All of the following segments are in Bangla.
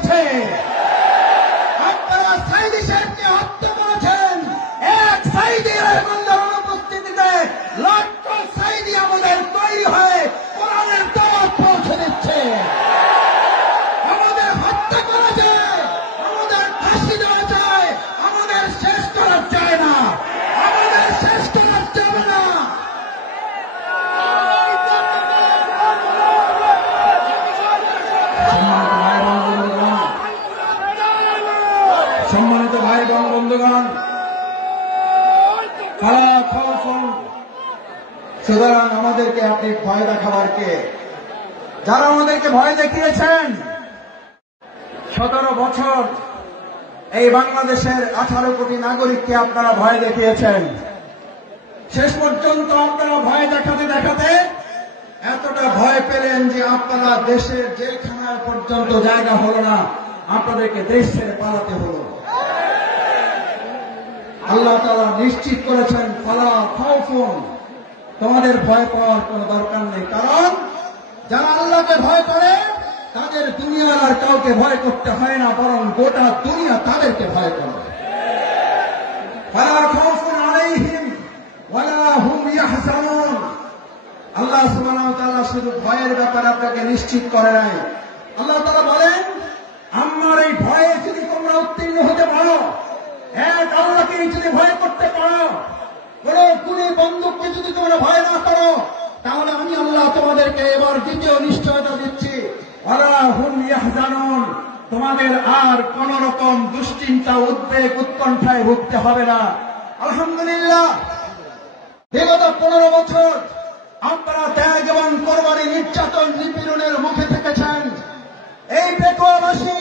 দিয়েছে। আপনারা সাইদি সাহেবকে হত্যা করেছেন। এক সাইদি রহমানের অনুপস্থিতিতে লক্ষ সাইদি আমাদের তৈরি হয়ে কোরআনের দাওয়াত পৌঁছে দিচ্ছে। আমাদের হত্যা করা যায়, আমাদের ফাঁসি দেওয়া যায়, আমাদের শেষ করা যায় না, আমাদের শেষ করা যাবে না। সম্মানিত ভাই এবং বন্ধুগণ, সুতরাং আমাদেরকে আপনি ভয় দেখাবার কে? যারা আমাদেরকে ভয় দেখিয়েছেন 17 বছর এই বাংলাদেশের 18 কোটি নাগরিককে আপনারা ভয় দেখিয়েছেন। শেষ পর্যন্ত আপনারা ভয় দেখাতে দেখাতে এতটা ভয় পেলেন যে আপনারা দেশের জেলখানায় পর্যন্ত জায়গা হলো না, আপনাদেরকে দেশ ছেড়ে পালাতে হলো। আল্লাহ তাআলা নিশ্চিত করেছেন, ফালা খাউফুন, তোমাদের ভয় পাওয়ার কোনো দরকার নেই। কারণ যারা আল্লাহকে ভয় করে তাদের দুনিয়ার আর কাউকে ভয় করতে হয় না, বরং গোটা দুনিয়া তাদেরকে ভয় করে। ফালা খাউফুন আলাইহিম ওয়ালা হুম ইয়াহজানুন। আল্লাহ সুবহানাহু ওয়া তাআলা শুধু ভয়ের ব্যাপারে আপনাকে নিশ্চিত করে নাই। আল্লাহ তাআলা বলেন, আমার এই ভয়ে যদি তোমরা উত্তীর্ণ হতে পারো, এক আল্লাহকে যদি ভয় করতে পারো, কোন গুলি বন্দুককে যদি তোমরা ভয় না করো, তাহলে আমি আল্লাহ তোমাদেরকে এবার দ্বিতীয় নিশ্চয়তা দিচ্ছি, ওয়ালা হুম ইয়াহজানুন, তোমাদের আর কোন রকম দুশ্চিন্তা, উদ্বেগ, উৎকণ্ঠায় ভুগতে হবে না। আলহামদুলিল্লাহ, বিগত 15 বছর আপনারা ত্যাগ এবং কোরবানি, নির্যাতন, নিপীড়নের মুখে থেকেছেন। এই পেকুয়াবাসী,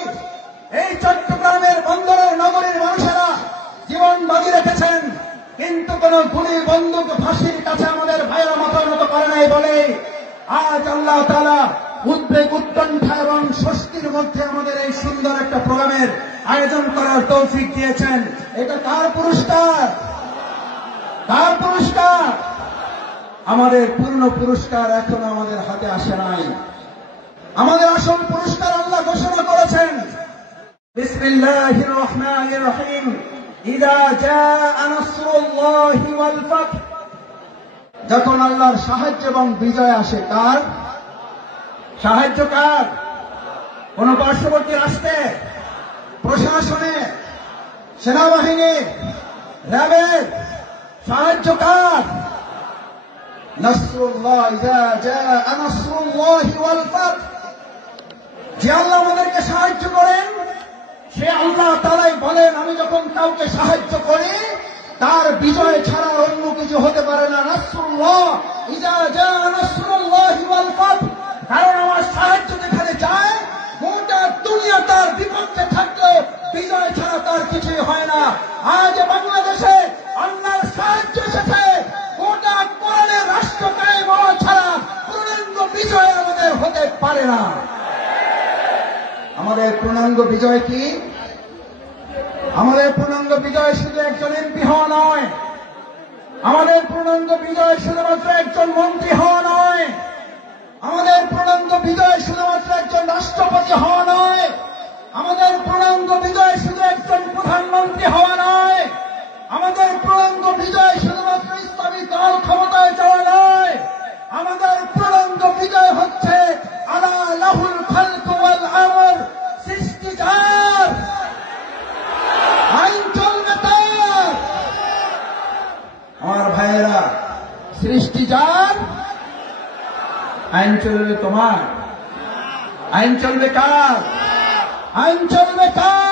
এই চট্টগ্রামের বন্দরের নগরীর মানুষেরা জীবন বাজি রেখেছেন, কিন্তু কোন গুলি বন্দুক ফাঁসির কাছে আমাদের ভাইয়েরা মাথা নত করে নাই বলে আজ আল্লাহ তাআলা উদ্বেগ, উৎকণ্ঠা এবং স্বস্তির মধ্যে আমাদের এই সুন্দর একটা প্রোগ্রামের আয়োজন করার তৌফিক দিয়েছেন। এটা কার পুরস্কার? কার পুরস্কার? আমাদের পূর্ণ পুরস্কার এখনো আমাদের হাতে আসে নাই। আমাদের আসল পুরস্কার আল্লাহ ঘোষণা করেছেন, বিসমিল্লাহির রহমানির রহিম, ইযা জাআ নাসরুল্লাহি ওয়াল ফাth। যখন আল্লাহর সাহায্য এবং বিজয় আসে, কার সাহায্য? কার? কোন পার্শ্ববর্তী রাষ্ট্রে, প্রশাসনে, সেনাবাহিনী, র্যাবের সাহায্য কার? নাসরুল্লাহ, ইযা জাআ নাসরুল্লাহি ওয়াল ফাth। যে আল্লাহ আমাদেরকে সাহায্য করেন, সে আল্লাহ তাআলাই বলেন, আমি যখন কাউকে সাহায্য করি তার বিজয় ছাড়া অন্য কিছু হতে পারে না। নাসরুল্লাহ, ইযা জাআ নাসরুল্লাহি ওয়াল ফাth। কারণ আমার সাহায্য যেখানে যায়, গোটা দুনিয়া তার বিপক্ষে থাকলেও বিজয় ছাড়া তার কিছুই হয় না। আজ বাংলাদেশে আল্লাহর সাহায্য এসেছে, গোটা কোরআনের রাষ্ট্র কায়েম হওয়া ছাড়া পূর্ণাঙ্গ বিজয় আমাদের হতে পারে না। আমাদের পূর্ণাঙ্গ বিজয় কি? আমাদের পূর্ণাঙ্গ বিজয় শুধু একজন এমপি হওয়া নয়, আমাদের পূর্ণাঙ্গ বিজয় শুধুমাত্র একজন মন্ত্রী হওয়া নয়, আমাদের পূর্ণাঙ্গ বিজয় শুধুমাত্র একজন রাষ্ট্রপতি হওয়া নয়, আমাদের পূর্ণাঙ্গ বিজয় শুধু একজন প্রধানমন্ত্রী হওয়া নয়, আমাদের পূর্ণাঙ্গ বিজয় শুধুমাত্র ইসলামী দল ক্ষমতায় যাওয়া নয়। আমাদের পূর্ণাঙ্গ বিজয় হচ্ছে আলা লাহুল খালকু ওয়াল আমর, সৃষ্টি যার, আইন চলবে তার। আমার ভাইয়েরা, সৃষ্টি যার, আইন চলবে তোমার। আইন চলবে কার? আইন চলবে কার?